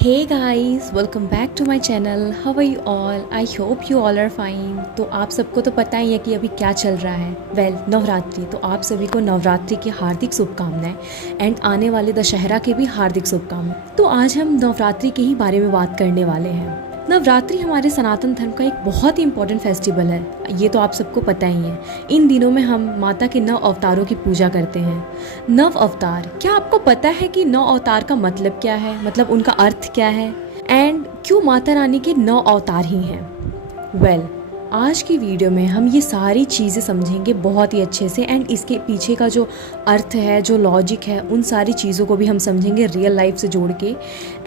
Hey guys, welcome back to my channel. How are you all? I hope you all are fine. तो आप सबको तो पता ही है कि अभी क्या चल रहा है। नवरात्रि। तो आप सभी को नवरात्रि की हार्दिक शुभकामनाएं एंड आने वाले दशहरा के भी हार्दिक शुभकामनाएं। तो आज हम नवरात्रि के ही बारे में बात करने वाले हैं। नवरात्रि हमारे सनातन धर्म का एक बहुत ही इम्पोर्टेंट फेस्टिवल है। ये तो आप सबको पता ही है। इन दिनों में हम माता के 9 अवतारों की पूजा करते हैं। 9 अवतार, क्या आपको पता है कि 9 अवतार का मतलब क्या है, मतलब उनका अर्थ क्या है एंड क्यों माता रानी के 9 अवतार ही हैं? आज की वीडियो में हम ये सारी चीज़ें समझेंगे बहुत ही अच्छे से एंड इसके पीछे का जो अर्थ है, जो लॉजिक है, उन सारी चीज़ों को भी हम समझेंगे रियल लाइफ से जोड़ के।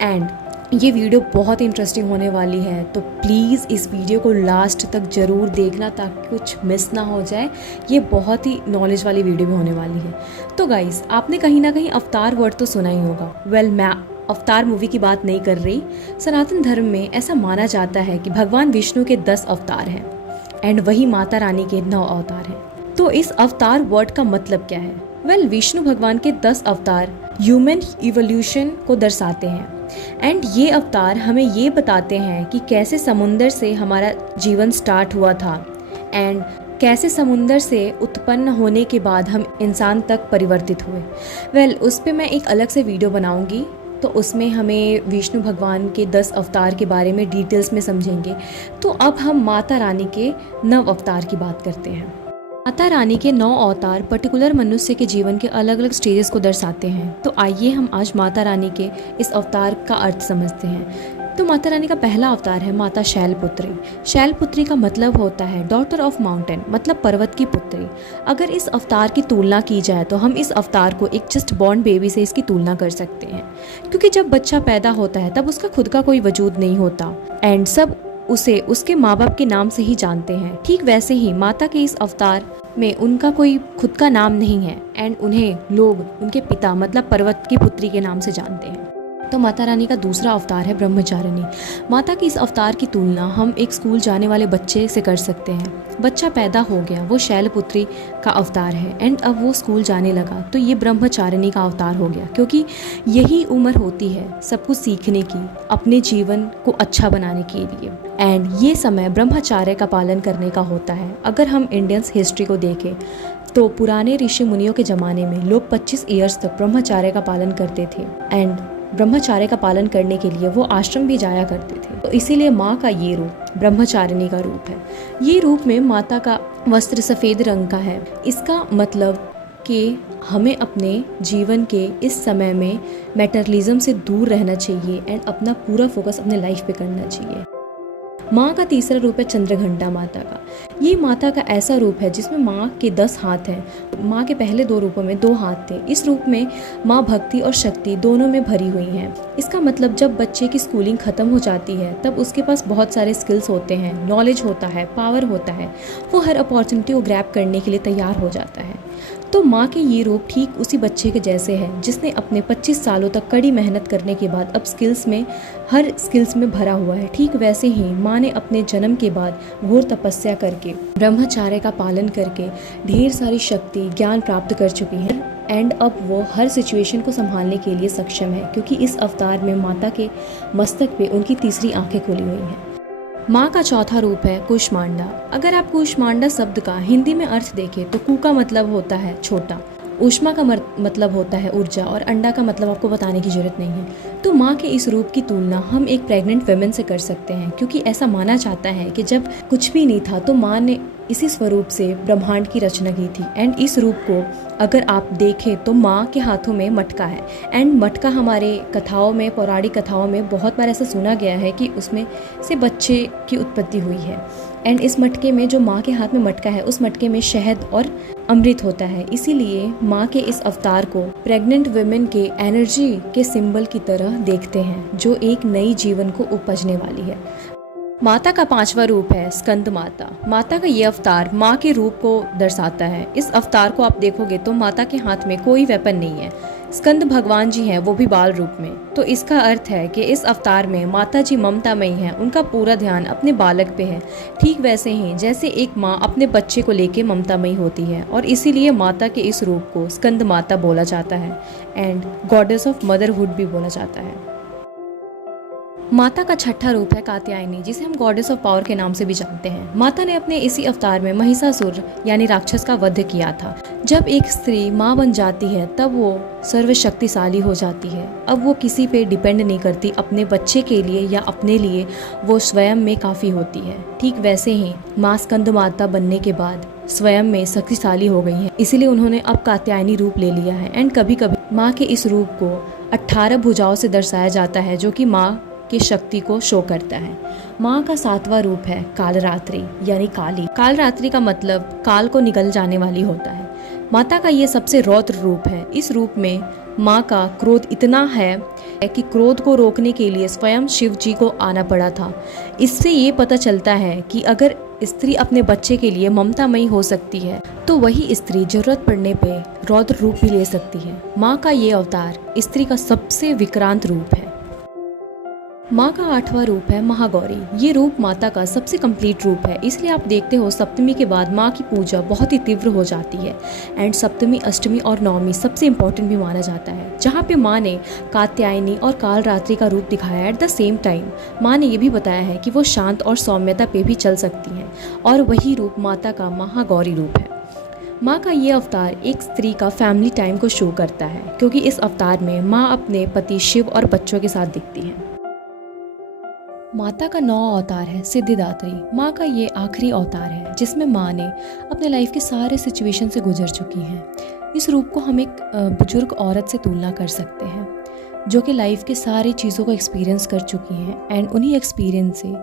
एंड ये वीडियो बहुत इंटरेस्टिंग होने वाली है, तो प्लीज़ इस वीडियो को लास्ट तक ज़रूर देखना ताकि कुछ मिस ना हो जाए। ये बहुत ही नॉलेज वाली वीडियो भी होने वाली है। तो गाइस, आपने कहीं ना कहीं अवतार वर्ड तो सुना ही होगा। मैं अवतार मूवी की बात नहीं कर रही। सनातन धर्म में ऐसा माना जाता है कि भगवान विष्णु के 10 अवतार हैं एंड वही माता रानी के 9 अवतार हैं। तो इस अवतार वर्ड का मतलब क्या है? विष्णु भगवान के 10 अवतार ह्यूमन इवोल्यूशन को दर्शाते हैं एंड ये अवतार हमें ये बताते हैं कि कैसे समुंदर से हमारा जीवन स्टार्ट हुआ था एंड कैसे समुंदर से उत्पन्न होने के बाद हम इंसान तक परिवर्तित हुए। उस पर मैं एक अलग से वीडियो बनाऊंगी, तो उसमें हमें विष्णु भगवान के 10 अवतार के बारे में डिटेल्स में समझेंगे। तो अब हम माता रानी के 9 अवतार की बात करते हैं। माता रानी के 9 अवतार पर्टिकुलर मनुष्य के जीवन के अलग अलग स्टेजेस को दर्शाते हैं। तो आइए हम आज माता रानी के इस अवतार का अर्थ समझते हैं। तो माता रानी का पहला अवतार है माता शैलपुत्री। शैलपुत्री का मतलब होता है डॉटर ऑफ माउंटेन, मतलब पर्वत की पुत्री। अगर इस अवतार की तुलना की जाए तो हम इस अवतार को एक जस्ट बॉर्न बेबी से इसकी तुलना कर सकते हैं, क्योंकि जब बच्चा पैदा होता है तब उसका खुद का कोई वजूद नहीं होता एंड सब उसे उसके माँ बाप के नाम से ही जानते हैं। ठीक वैसे ही माता के इस अवतार में उनका कोई खुद का नाम नहीं है एंड उन्हें लोग उनके पिता मतलब पर्वत की पुत्री के नाम से जानते हैं। तो माता रानी का दूसरा अवतार है ब्रह्मचारिणी। माता के इस अवतार की तुलना हम एक स्कूल जाने वाले बच्चे से कर सकते हैं। बच्चा पैदा हो गया, वो शैलपुत्री का अवतार है एंड अब वो स्कूल जाने लगा, तो ये ब्रह्मचारिणी का अवतार हो गया, क्योंकि यही उम्र होती है सब कुछ सीखने की, अपने जीवन को अच्छा बनाने के लिए एंड ये समय ब्रह्मचार्य का पालन करने का होता है। अगर हम इंडियंस हिस्ट्री को देखें तो पुराने ऋषि मुनियों के ज़माने में लोग 25 ईयर्स तक ब्रह्मचार्य का पालन करते थे एंड ब्रह्मचार्य का पालन करने के लिए वो आश्रम भी जाया करते थे। तो इसीलिए माँ का ये रूप ब्रह्मचारिणी का रूप है। ये रूप में माता का वस्त्र सफ़ेद रंग का है। इसका मतलब कि हमें अपने जीवन के इस समय में मैटरलिज्म से दूर रहना चाहिए एंड अपना पूरा फोकस अपने लाइफ पे करना चाहिए। माँ का तीसरा रूप है चंद्रघंटा माता का। ये माता का ऐसा रूप है जिसमें माँ के 10 हाथ हैं। माँ के पहले 2 रूपों में 2 हाथ थे। इस रूप में माँ भक्ति और शक्ति दोनों में भरी हुई हैं। इसका मतलब जब बच्चे की स्कूलिंग ख़त्म हो जाती है तब उसके पास बहुत सारे स्किल्स होते हैं, नॉलेज होता है, पावर होता है। वो हर अपॉर्चुनिटी को ग्रैब करने के लिए तैयार हो जाता है। तो माँ के ये रूप ठीक उसी बच्चे के जैसे है जिसने अपने 25 सालों तक कड़ी मेहनत करने के बाद अब हर स्किल्स में भरा हुआ है। ठीक वैसे ही माँ ने अपने जन्म के बाद घोर तपस्या करके ब्रह्मचार्य का पालन करके ढेर सारी शक्ति ज्ञान प्राप्त कर चुकी है एंड अब वो हर सिचुएशन को संभालने के लिए सक्षम है, क्योंकि इस अवतार में माता के मस्तक पे उनकी तीसरी आंखें खुली हुई हैं। माँ का चौथा रूप है कुष्मांडा। अगर आप कुष्मांडा शब्द का हिंदी में अर्थ देखें तो कु का मतलब होता है छोटा, ऊष्मा का मतलब होता है ऊर्जा और अंडा का मतलब आपको बताने की जरूरत नहीं है। तो माँ के इस रूप की तुलना हम एक प्रेग्नेंट वुमेन से कर सकते हैं, क्योंकि ऐसा माना जाता है कि जब कुछ भी नहीं था तो माँ ने इसी स्वरूप से ब्रह्मांड की रचना की थी एंड इस रूप को अगर आप देखें तो माँ के हाथों में मटका है एंड मटका हमारे कथाओं में, पौराणिक कथाओं में बहुत बार ऐसा सुना गया है कि उसमें से बच्चे की उत्पत्ति हुई है एंड इस मटके में, जो माँ के हाथ में मटका है, उस मटके में शहद और अमृत होता है। इसीलिए माँ के इस अवतार को प्रेग्नेंट वुमेन के एनर्जी के सिंबल की तरह देखते हैं, जो एक नई जीवन को उपजने वाली है। माता का 5वां रूप है स्कंद माता। माता का ये अवतार माँ के रूप को दर्शाता है। इस अवतार को आप देखोगे तो माता के हाथ में कोई वेपन नहीं है। स्कंद भगवान जी हैं, वो भी बाल रूप में। तो इसका अर्थ है कि इस अवतार में माता जी ममतामयी हैं, उनका पूरा ध्यान अपने बालक पे है। ठीक वैसे ही जैसे एक माँ अपने बच्चे को लेके ममतामयी होती है, और इसीलिए माता के इस रूप को स्कंद माता बोला जाता है एंड गॉडेस ऑफ मदरहुड भी बोला जाता है। माता का छठा रूप है कात्यायनी, जिसे हम गॉडेस ऑफ पावर के नाम से भी जानते हैं। माता ने अपने इसी अवतार में महिषासुर यानी राक्षस का वध किया था। जब एक स्त्री माँ बन जाती है तब वो सर्वशक्तिशाली हो जाती है। अब वो किसी पे डिपेंड नहीं करती, अपने बच्चे के लिए या अपने लिए वो स्वयं में काफ़ी होती है। ठीक वैसे ही माँ स्कंद माता बनने के बाद स्वयं में शक्तिशाली हो गई है, इसीलिए उन्होंने अब कात्यायनी रूप ले लिया है। एंड कभी कभी माँ के इस रूप को 18 भुजाओं से दर्शाया जाता है, जो कि माँ की शक्ति को शो करता है। माँ का 7वां रूप है कालरात्रि यानी काली। कालरात्रि का मतलब काल को निगल जाने वाली होता है। माता का ये सबसे रौद्र रूप है। इस रूप में माँ का क्रोध इतना है कि क्रोध को रोकने के लिए स्वयं शिव जी को आना पड़ा था। इससे ये पता चलता है कि अगर स्त्री अपने बच्चे के लिए ममतामयी हो सकती है तो वही स्त्री जरूरत पड़ने पे रौद्र रूप भी ले सकती है। माँ का ये अवतार स्त्री का सबसे विक्रांत रूप है। माँ का 8वां रूप है महागौरी। ये रूप माता का सबसे कंप्लीट रूप है, इसलिए आप देखते हो सप्तमी के बाद माँ की पूजा बहुत ही तीव्र हो जाती है। एंड सप्तमी, अष्टमी और नवमी सबसे इम्पोर्टेंट भी माना जाता है, जहाँ पे माँ ने कात्यायनी और कालरात्रि का रूप दिखाया। एट द सेम टाइम माँ ने ये भी बताया है कि वो शांत और सौम्यता पे भी चल सकती हैं, और वही रूप माता का महागौरी रूप है। माँ का ये अवतार एक स्त्री का फैमिली टाइम को शो करता है, क्योंकि इस अवतार में माँ अपने पति शिव और बच्चों के साथ दिखती है। माता का 9वां अवतार है सिद्धिदात्री। माँ का ये आखिरी अवतार है जिसमें माँ ने अपने लाइफ के सारे सिचुएशन से गुजर चुकी हैं। इस रूप को हम एक बुजुर्ग औरत से तुलना कर सकते हैं, जो कि लाइफ के सारी चीज़ों को एक्सपीरियंस कर चुकी हैं। एंड उन्हीं एक्सपीरियंस से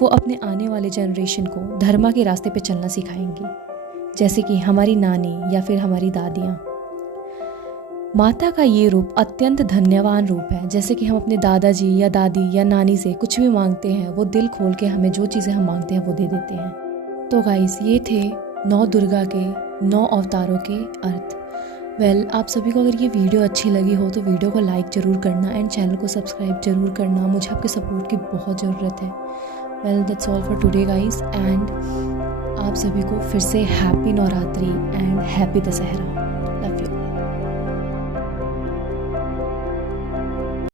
वो अपने आने वाले जनरेशन को धर्मा के रास्ते पे चलना सिखाएंगी, जैसे कि हमारी नानी या फिर हमारी दादियाँ। माता का ये रूप अत्यंत धन्यवान रूप है। जैसे कि हम अपने दादाजी या दादी या नानी से कुछ भी मांगते हैं, वो दिल खोल के हमें जो चीज़ें हम मांगते हैं वो दे देते हैं। तो गाइस, ये थे 9 दुर्गा के 9 अवतारों के अर्थ। वेल, आप सभी को अगर ये वीडियो अच्छी लगी हो तो वीडियो को लाइक ज़रूर करना एंड चैनल को सब्सक्राइब ज़रूर करना। मुझे आपके सपोर्ट की बहुत ज़रूरत है। Well, that's all for today guys, and आप सभी को फिर से happy Navratri and happy Dussehra.